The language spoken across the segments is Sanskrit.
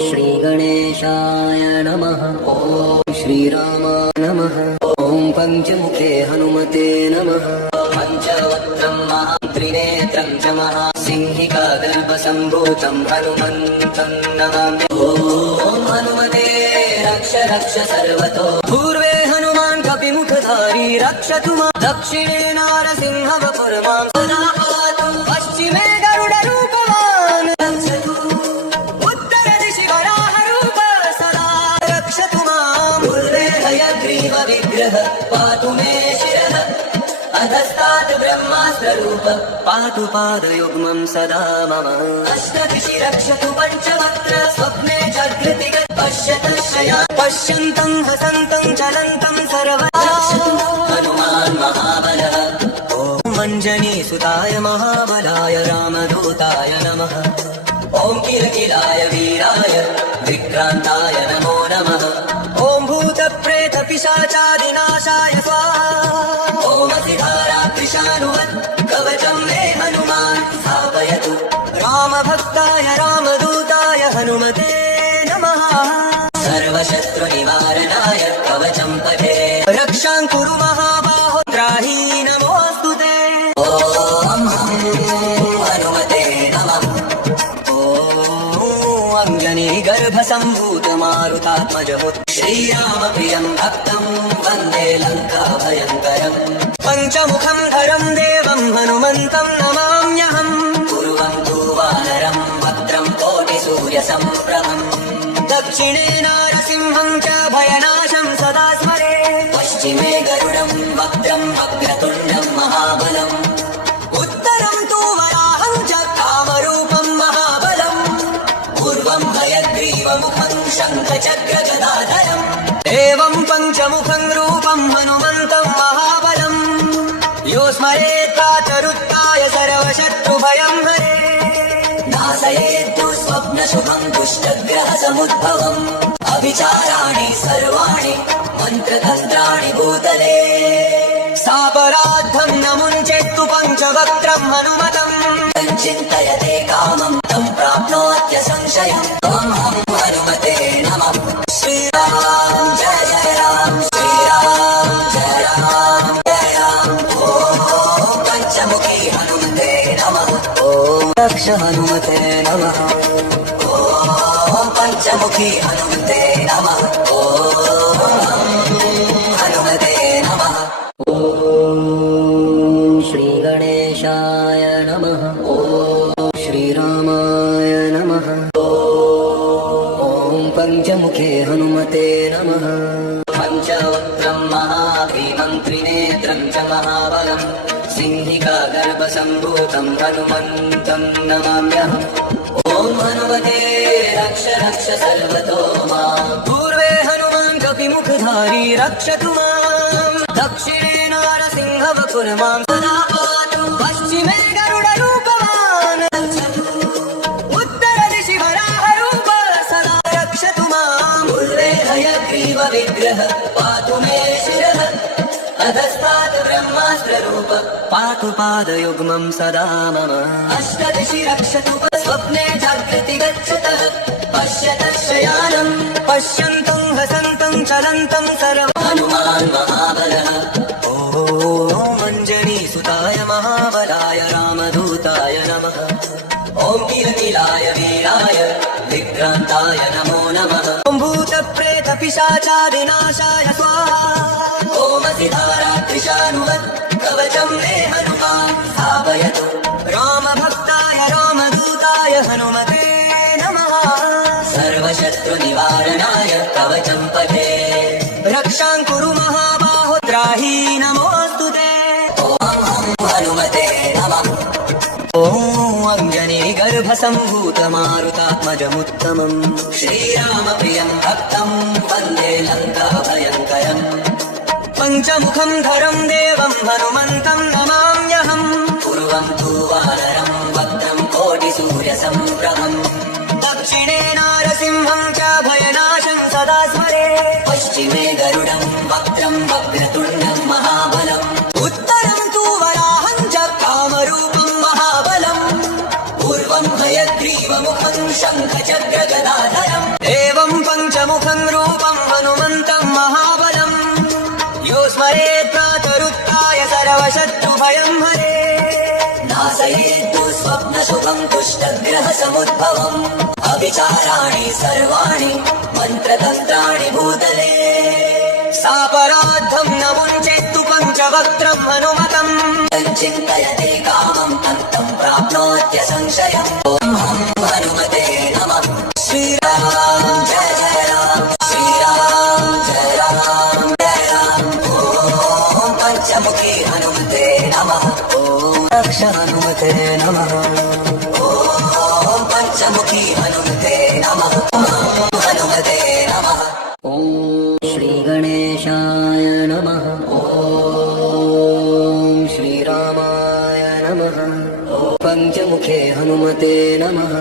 श्रीगणेशाय नमः। ॐ श्रीरामाय नमः। ॐ पञ्चमुखे हनुमते नमः। पञ्चवक्त्रं महात्रिनेत्रं च महासिंहिकागर्भसम्भूतं हनुमन्तं नमामि। ॐ हनुमते रक्ष रक्ष सर्वतो। पूर्वे हनुमान् कपिमुखधारी रक्षतु मां। दक्षिणे नारसिंहवपुर्मां सदा पातु। पश्चिमे गरुडरूपवान् रक्षतु। विग्रह पातु मे शिरः। अधस्तात् ब्रह्मास्त्ररूप पातु पादयुग्मं सदा मम। अष्टदिशि रक्षतु पञ्चवक्त्र स्वप्ने जागृति पश्यतः शयान् पश्यन्तं हसन्तं चलन्तं सर्वदा हनुमान् महाबलः। ॐ मञ्जनीसुताय महाबलाय रामदूताय नमः। ॐ किलकिलाय वीराय विक्रान्ताय नमो नमः। ॐ भूतप्रेतपिशाचादिनाशाय स्वाहा। ॐ असिधारात्रिशानुवत् कवचं मे हनुमान् स्थापयतु। रामभक्ताय रामदूताय हनुमते नमः। सर्वशत्रुनिवारणाय कवचं पठे रक्षां कुरु महाबाहो त्राही नमोऽस्तु ते। ॐ हनुमते नमः। गर्भसम्भूतमारुतात्मजमुत् श्रीरामप्रियं भक्तं वन्दे लङ्काभयङ्करम्। पञ्चमुखं धरं देवं हनुमन्तं नमाम्यहम्। कुर्वन्तु वानरं वक्त्रं कोटिसूर्यसम्प्रभम्। दक्षिणे नारसिंहं च भयनाशं सदा स्मरे। पश्चिमे गरुडं वक्त्रं वक्रतुण्डं महाबलम्। उत्तरं तु वराहं च कामरूपं महाबलम्। पूर्वं हयग्रीवमुखं शङ्खचक्रगदाधरम्। एवं पञ्चमुखं रूपं हनुमन्तं महाबलम्। यो स्मरेत्कातरुत्ताय सर्वशत्रुभयं हरे। नाशयेद्दु स्वप्नशुभं दुष्टग्रहसमुद्भवम्। अभिचाराणि सर्वाणि मन्त्रतन्त्राणि भूतले। सापराद्धं न मुञ्चेत्तु पञ्चवक्त्रं हनुमतम्। चिन्तयते कामं तं प्राप्नोत्य संशयम्। ॐ हनुमते नमः। श्रीराम जय जय राम श्रीराम जय राम जय राम। ॐ पञ्चमुखी हनुमते नमः। ॐ रक्ष हनुमते नमः। ॐ पञ्चमुखी हनुमते नमः। ॐ हनुमते नमः। ॐ श्रीगणेशाय नमः। ॐ श्रीरामाय नमः। ॐ पञ्चमुखे हनुमते नमः। पञ्चवक्त्रं महाभीमं त्रिनेत्रं च महाबलं सिंहिकागर्भसम्भूतं हनुमन्तं नमाम्यहम्। ॐ हनुमते रक्ष रक्ष सर्वतो मां। पूर्वे हनुमान् कपिमुखधारी रक्षतु मां। दक्षिणे नारसिंहवपुर्मां सदा पातु। पश्चिमे गरुडरूपवान् रक्षतु। उत्तरदिशि वराहरूप सदा रक्षतु मां। पूर्वे हयग्रीव विग्रह पातु मे शिरः। अधस्तात् ब्रह्मास्त्ररूप पातु पादयुग्मं सदा मम। अष्टदिशि रक्षतु स्वप्ने जागृति गच्छतः। पश्यतः शयानं पश्यन्तं हसन्तं चलन्तं सर्व हनुमान् महाबलः। ॐ मञ्जनीसुताय महाबलाय रामदूताय नमः। ॐ किलकिलाय वीराय विक्रान्ताय नमो नमः। ॐ भूतप्रेतपिशाचादिनाशाय स्वाहा। ॐ असिधारात्रिशानुवत् कवचं मे हनुमान् स्थापयतु। रामभक्ताय रामदूताय हनुमते नमः। सर्वशत्रुनिवारणाय कवचं पठे रक्षां कुरु महाबाहो त्राही नमोऽस्तु ते। ॐ हनुमते नमः। ॐ गर्भसम्भूतमारुतात्मजमुत्तमम् श्रीरामप्रियं भक्तं वन्दे लङ्काभयङ्करम्। पञ्चमुखं धरं देवं हनुमन्तं नमाम्यहम्। कुर्वन्तु वानरं वक्त्रं कोटिसूर्यसम्प्रभम्। दक्षिणे नारसिंहं च भयनाशं सदा स्मरे। पश्चिमे गरुडं वक्त्रं वक्रतुण्डं महाबलम्। उत्तरं तु वराहं च कामरूपं महाबलम्। पूर्वं हयग्रीवमुखं शङ्खचक्रगदाधरम्। स्वप्नशुभं तुष्टग्रहसमुद्भवम् अविचाराणि सर्वाणि मन्त्रतन्त्राणि भूतले सापराद्धं न मुञ्चेत्तु पञ्चवक्त्रं हनुमतम् चिन्तयते कामं तं प्राप्नोत्य संशयम् ॐ हनुमते नमः श्रीराम जय जय राम श्रीराम जय राम जय राम ॐ पञ्चमुखी हनुमते नमः ॐ रक्ष हनुमते नमः ॐ पञ्चमुखी हनुमते नमः हनुमते नमः ॐ श्रीगणेशाय नमः ॐ श्रीरामाय नमः ॐ पञ्चमुखे हनुमते नमः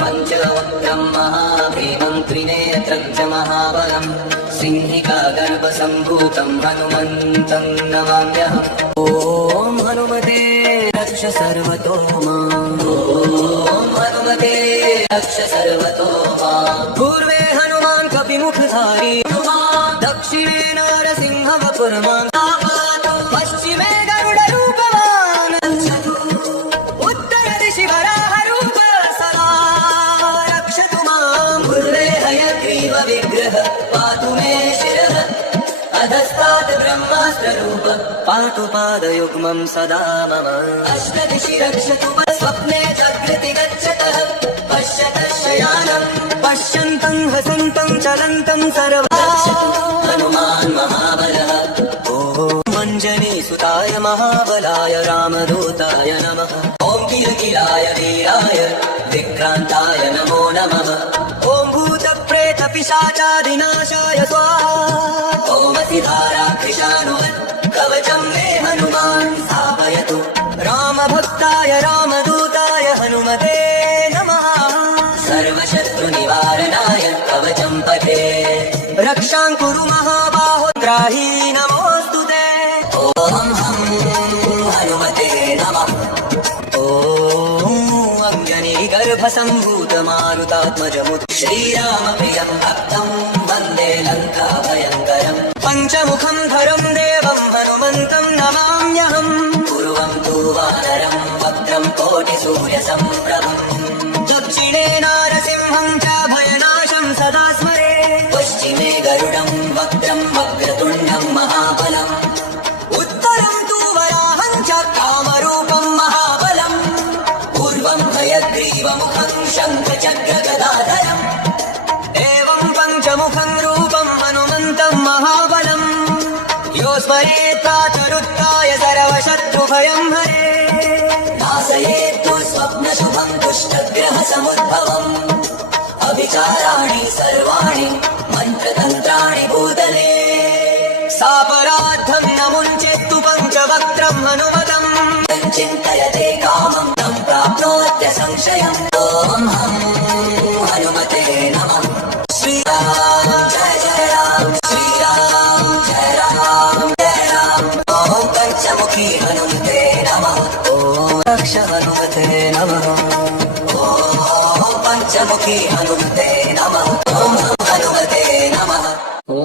पञ्चवक्त्रं महाभीमं त्रिनेत्रं च महाबलं सिंहिकागर्भसम्भूतं हनुमन्तं नमाम्यहम् ॐ हनुमते रक्ष सर्वतो माम् ॐ हनुमते रक्ष सर्वतो माम् पूर्वे हनुमान् कपिमुखधारी दक्षिणे नारसिंहवपुर्मान् पश्चिमे गरुडरूपवान् उत्तरदिशि वराहरूप सदा रक्षतु माम् पूर्वे हयग्रीव विग्रह पातु मे शिरः अधस्तात् ब्रह्मास्त्ररूप पातु पादयुग्मं सदा मम अष्टदिशि रक्षतु स्वप्ने जागृति गच्छतः पश्यतः शयानं पश्यन्तं हसन्तं चलन्तं सर्वदा हनुमान् महाबलः ॐ मञ्जनीसुताय महाबलाय रामदूताय नमः ॐ किलकिलाय वीराय विक्रान्ताय नमो नमः ॐ भूतप्रेतपिशाचादिनाशाय स्वाहा ॐ सिद्धाराक्षिशानुवत् कवचं मे हनुमान् स्थापयतु रामभक्ताय रामदूताय हनुमते नमः सर्वशत्रुनिवारणाय कवचं पठे रक्षां कुरु महाबाहो ग्राही नमोऽस्तु ते ॐ हनुमते नमः ॐ अञ्जनीगर्भसम्भूतमारुतात्मजमुत् श्रीरामप्रियं भक्तं वन्दे लङ्काभयङ्करम् पञ्चमुखं धरं देवं हनुमन्तं नमाम्यहम् पूर्वं तु वानरं वक्त्रं कोटिसूर्यसम्प्रभम् दक्षिणे नारसिंहं च भयनाशं सदा स्मरे पश्चिमे गरुडं वक्त्रं वक्रतुण्डं महाबलम् उत्तरं तु वराहं च कामरूपं महाबलम् पूर्वं हयग्रीवमुखं शङ्खचक्रगदाधरम् एवं पञ्चमुखं रूपं हनुमन्तं महाबलम् यो स्मरेत्ताचरुत्ताय सर्वशत्रुभयं हरे नाशयेत्तु स्वप्नशुभं दुष्टग्रहसमुद्भवम् अविचाराणि सर्वाणि मन्त्रतन्त्राणि भूतले सापराद्धं न मुञ्चेत्तु पञ्चवक्त्रं हनुमतम् चिन्तयते कामं तं प्राप्नोत्य संशयम् ॐ हनुमते नमः श्रीराम जय जय राम श्रीराम जय राम जय राम ॐ पञ्चमुखी हनुमते नमः ॐ रक्ष हनुमते नमः ॐ पञ्चमुखी हनुमते नमः ॐ हनुमते नमः ॐ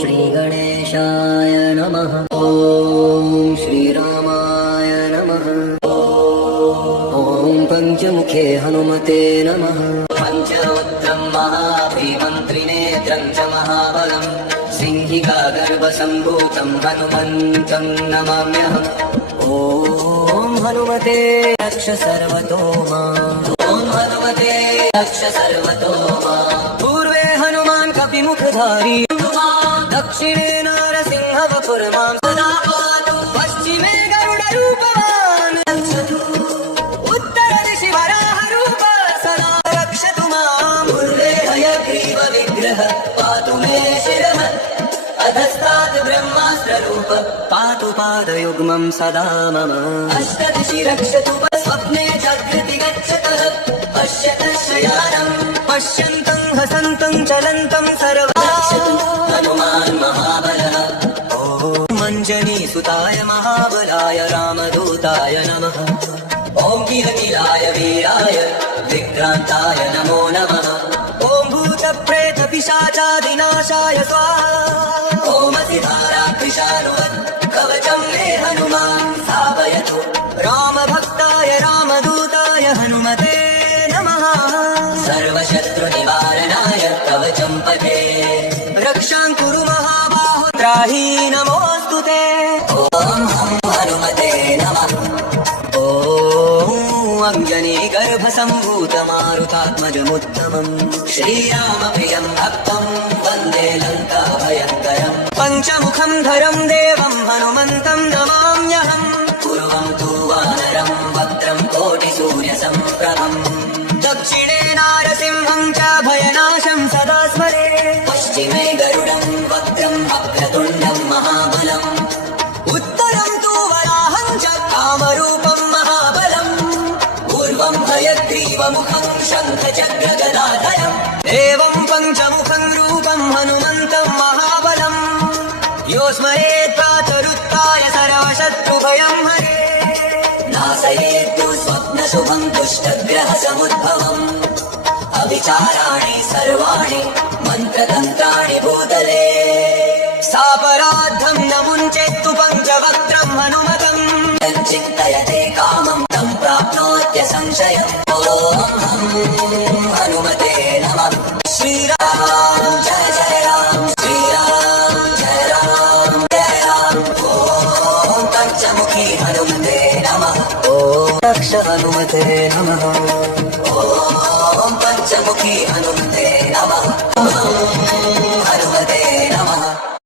श्रीगणेशाय नमः ॐ श्रीरामाय नमः ॐ पञ्चमुखे हनुमते नमः पञ्चवक्त्रं महाभीमं त्रिनेत्रं च महाबलं सिंहिकागर्भसम्भूतं हनुमन्तं नमाम्यहम् ॐ हनुमते रक्ष सर्वतो माम् ॐ हनुमते रक्ष सर्वतो माम् पूर्वे हनुमान् कपिमुखधारी दक्षिणे नारसिंहवपुर्मां सदा पातु पश्चिमे गरुडरूपवान् उत्तरदिशि वराहरूप सदा रक्षतु माम् पूर्वे हयग्रीव विग्रह पातु मे शिरः अधस्तात् ब्रह्मास्त्ररूप पातु पादयुग्मं सदा मम अष्टदिशि रक्षतु स्वप्ने जागृति गच्छतः पश्यतः शयानं पश्यन्तं हसन्तं चलन्तं सर्वदा हनुमान् महाबलः ॐ मञ्जनीसुताय महाबलाय रामदूताय नमः ॐ किलकिलाय वीराय विक्रान्ताय नमो नमः ॐ भूतप्रेतपिशाचादिनाशाय स्वाहा ॐ सिद्धाराक्षिशानुवत् कवचं मे हनुमान् भावयतु रामभक्ताय रामदूताय हनुमते नमः सर्वशत्रुनिवारणाय कवचं पठे रक्षां कुरु महाबाहो त्राहि नमोऽस्तु ते ॐ हनुमते नमः ॐ अञ्जनीगर्भसम्भूतमारुतात्मजमुत्तमम् श्रीरामप्रियं भक्तं वन्दे लङ्काभयङ्करम् पञ्चमुखं धरं देवं हनुमन्तं नमाम्यहम् पूर्वं तु वानरं वक्त्रं कोटिसूर्यसम्प्रभम् दक्षिणे नारसिंहं च भयनाशं सदा स्मरे पश्चिमे गरुडं वक्त्रं वक्रतुण्डं महाबलम् उत्तरं तु वराहं च कामरूपं महाबलम् पूर्वं हयग्रीवमुखं शङ्खचक्रगदाधरम् एवं पञ्चमुखं रूपं हनुमन्तं महाबलम् यो स्मरेत् प्रातरुत्थाय सर्वशत्रुभयं हरे नाशयेत् स्वप्नशुभं दुष्टग्रहसमुद्भवम् अविचाराणि सर्वाणि मन्त्रतन्त्राणि भूतले सापराद्धं न मुञ्चेत्तु पञ्चवक्त्रं हनुमतम् यच्चिन्तयते कामं तं प्राप्नोत्यसंशयम् ॐ हनुमते नमः श्रीराम जय जय राम श्रीराम जय राम जय राम ॐ पञ्चमुखी हनुमते नमः ॐ रक्ष हनुमते नमः ॐ पञ्चमुखी हनुमते नमः